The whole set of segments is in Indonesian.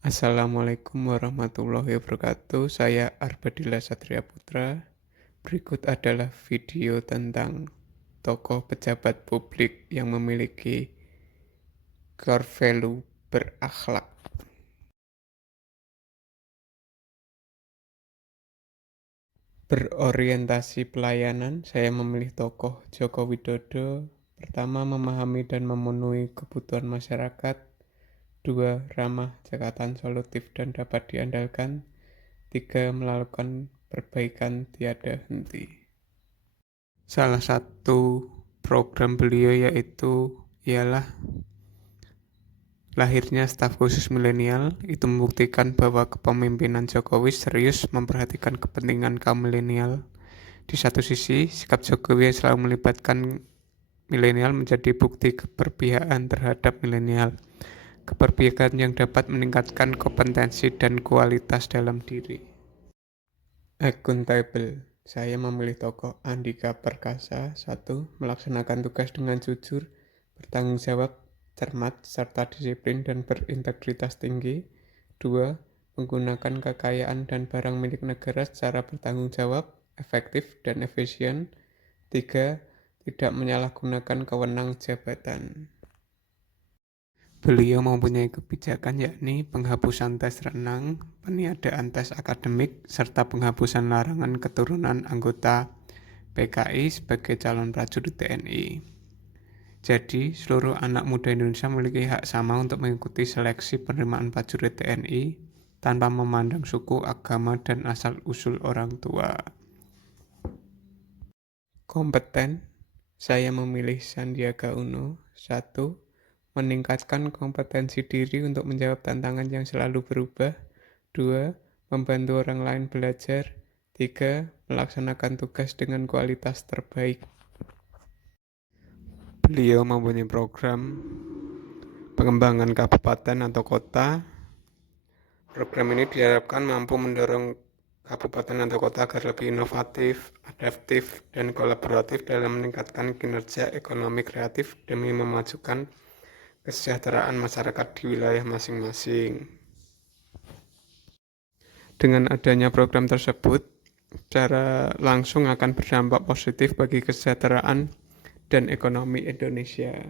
Assalamualaikum warahmatullahi wabarakatuh. Saya Arbadila Satria Putra. Berikut adalah video tentang tokoh pejabat publik yang memiliki core value berakhlak. Berorientasi pelayanan, saya memilih tokoh Joko Widodo. Pertama, memahami dan memenuhi kebutuhan masyarakat. Dua, ramah, cekatan, solutif, dan dapat diandalkan. Tiga, melakukan perbaikan tiada henti. Salah satu program beliau ialah lahirnya staf khusus milenial. Itu membuktikan bahwa kepemimpinan Jokowi serius memperhatikan kepentingan kaum milenial. Di satu sisi, sikap Jokowi yang selalu melibatkan milenial menjadi bukti keberpihakan terhadap milenial. Keberpihakan yang dapat meningkatkan kompetensi dan kualitas dalam diri. Accountable. Saya memilih tokoh Andika Perkasa. 1. Melaksanakan tugas dengan jujur, bertanggung jawab, cermat, serta disiplin dan berintegritas tinggi. 2. Menggunakan kekayaan dan barang milik negara secara bertanggung jawab, efektif, dan efisien. 3. Tidak menyalahgunakan kewenangan jabatan. Beliau mempunyai kebijakan yakni penghapusan tes renang, peniadaan tes akademik, serta penghapusan larangan keturunan anggota PKI sebagai calon prajurit TNI. Jadi, seluruh anak muda Indonesia memiliki hak sama untuk mengikuti seleksi penerimaan prajurit TNI tanpa memandang suku, agama, dan asal-usul orang tua. Kompeten, saya memilih Sandiaga Uno. 1. Meningkatkan kompetensi diri untuk menjawab tantangan yang selalu berubah. 2. Membantu orang lain belajar. 3. Melaksanakan tugas dengan kualitas terbaik. Beliau mempunyai program pengembangan kabupaten atau kota. Program ini diharapkan mampu mendorong kabupaten atau kota agar lebih inovatif, adaptif, dan kolaboratif dalam meningkatkan kinerja ekonomi kreatif demi memajukan kesejahteraan masyarakat di wilayah masing-masing. Dengan adanya program tersebut, secara langsung akan berdampak positif bagi kesejahteraan dan ekonomi Indonesia.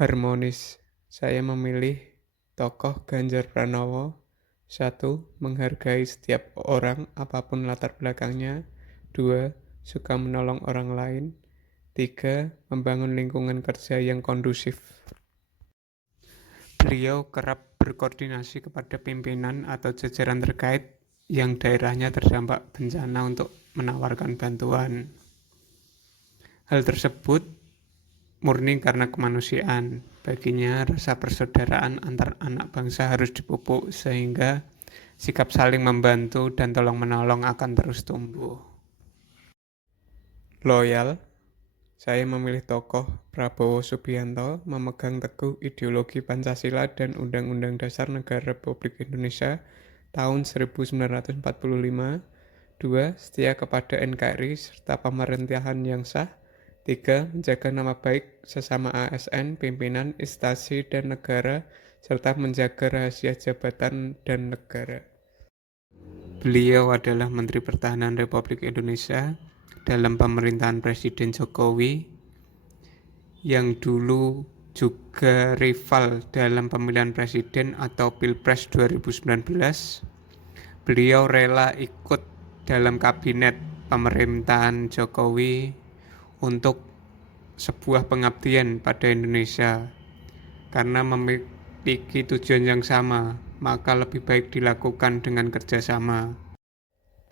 Harmonis, saya memilih tokoh Ganjar Pranowo. 1. Menghargai setiap orang apapun latar belakangnya. 2. Suka menolong orang lain. 3. Membangun lingkungan kerja yang kondusif. Beliau kerap berkoordinasi kepada pimpinan atau jajaran terkait yang daerahnya terdampak bencana untuk menawarkan bantuan. Hal tersebut murni karena kemanusiaan. Baginya, rasa persaudaraan antar anak bangsa harus dipupuk sehingga sikap saling membantu dan tolong-menolong akan terus tumbuh. Loyal, saya memilih tokoh Prabowo Subianto, memegang teguh ideologi Pancasila dan Undang-Undang Dasar Negara Republik Indonesia tahun 1945. 2. Setia kepada NKRI serta pemerintahan yang sah. 3. Menjaga nama baik sesama ASN, pimpinan, instansi, dan negara, serta menjaga rahasia jabatan dan negara. Beliau adalah Menteri Pertahanan Republik Indonesia dalam pemerintahan Presiden Jokowi yang dulu juga rival dalam pemilihan presiden atau Pilpres 2019. Beliau rela ikut dalam kabinet pemerintahan Jokowi untuk sebuah pengabdian pada Indonesia. Karena memiliki tujuan yang sama, maka lebih baik dilakukan dengan kerjasama.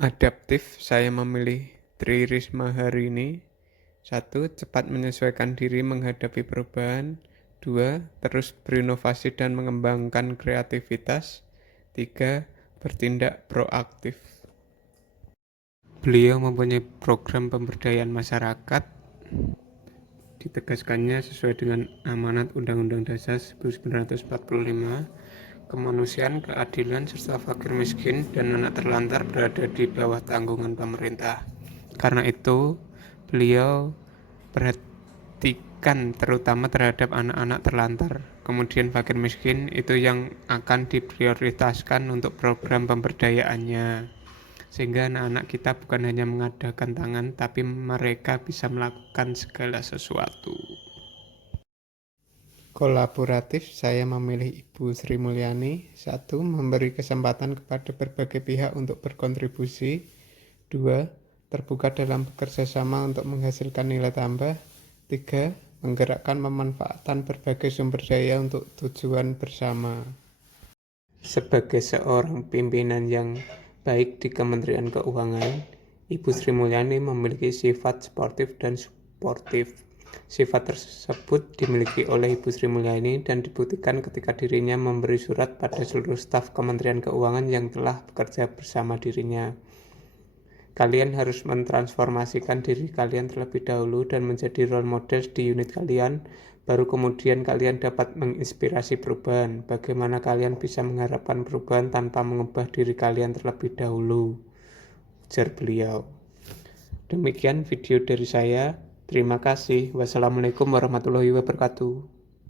Adaptif, saya memilih Tri Risma hari ini. 1. Cepat menyesuaikan diri menghadapi perubahan. 2. Terus berinovasi dan mengembangkan kreativitas. 3. Bertindak proaktif. Beliau mempunyai program pemberdayaan masyarakat. Ditegaskannya sesuai dengan amanat Undang-Undang Dasar 1945, kemanusiaan, keadilan, serta fakir miskin dan anak terlantar berada di bawah tanggungan pemerintah. Karena itu, beliau dibuktikan terutama terhadap anak-anak terlantar. Kemudian fakir miskin itu yang akan diprioritaskan untuk program pemberdayaannya. Sehingga anak-anak kita bukan hanya mengadakan tangan, tapi mereka bisa melakukan segala sesuatu. Kolaboratif, saya memilih Ibu Sri Mulyani. 1. Memberi kesempatan kepada berbagai pihak untuk berkontribusi. 2. Terbuka dalam bekerja sama untuk menghasilkan nilai tambah. 3. Menggerakkan pemanfaatan berbagai sumber daya untuk tujuan bersama. Sebagai seorang pimpinan yang baik di Kementerian Keuangan, Ibu Sri Mulyani memiliki sifat sportif dan suportif. Sifat tersebut dimiliki oleh Ibu Sri Mulyani dan dibuktikan ketika dirinya memberi surat pada seluruh staf Kementerian Keuangan yang telah bekerja bersama dirinya. Kalian harus mentransformasikan diri kalian terlebih dahulu dan menjadi role model di unit kalian, baru kemudian kalian dapat menginspirasi perubahan. Bagaimana kalian bisa mengharapkan perubahan tanpa mengubah diri kalian terlebih dahulu? Ujar beliau. Demikian video dari saya. Terima kasih. Wassalamualaikum warahmatullahi wabarakatuh.